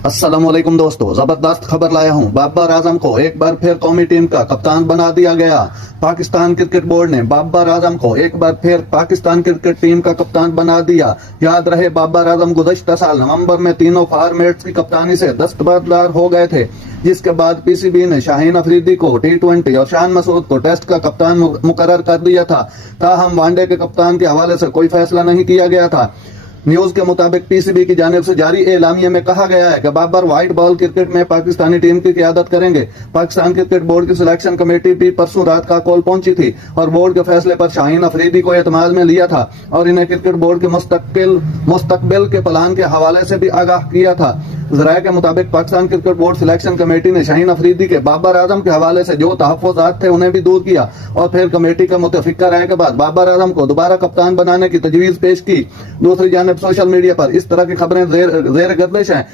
अस्सलाम वालेकुम दोस्तों, जबरदस्त खबर लाया हूं। बाबर आजम को एक बार फिर कौमी टीम का कप्तान बना दिया गया। पाकिस्तान क्रिकेट बोर्ड ने बाबर आजम को एक बार फिर पाकिस्तान क्रिकेट टीम का कप्तान बना दिया। याद रहे, बाबर आजम गुज़श्ता साल नवंबर में तीनों फॉर्मेट्स की कप्तानी से दस्तबरदार हो गए थे, जिसके बाद पीसीबी ने शाहीन अफरीदी को T20 और शान मसूद को टेस्ट का कप्तान मुकर्रर कर दिया था। ताहम वनडे के कप्तान के हवाले से कोई फैसला नहीं किया गया था। न्यूज के मुताबिक पीसीबी की जानिब से जारी एलामिये में कहा गया है कि बाबर व्हाइट बॉल क्रिकेट में पाकिस्तानी टीम की क़ियादत करेंगे। पाकिस्तान क्रिकेट बोर्ड की सिलेक्शन कमेटी भी परसों रात काकोल पहुंची थी और बोर्ड के फैसले पर शाहीन अफरीदी को एतमाद में लिया था और इन्हें क्रिकेट बोर्ड के मुस्तकबिल के प्लान के हवाले से भी आगाह किया था। ज़राए के मुताबिक Pakistan cricket board selection committee ने शाहीन अफरीदी के बाबर आजम के हवाले से जो तहफ़्फ़ुज़ात थे उन्हें भी दूर किया और फिर कमेटी का मुतफ़िक़ा राय के बाद बाबर आजम को दोबारा कप्तान बनाने की तजवीज़ पेश की। दूसरी जानिब सोशल मीडिया पर इस तरह की खबरें ज़ेर गर्दिश हैं।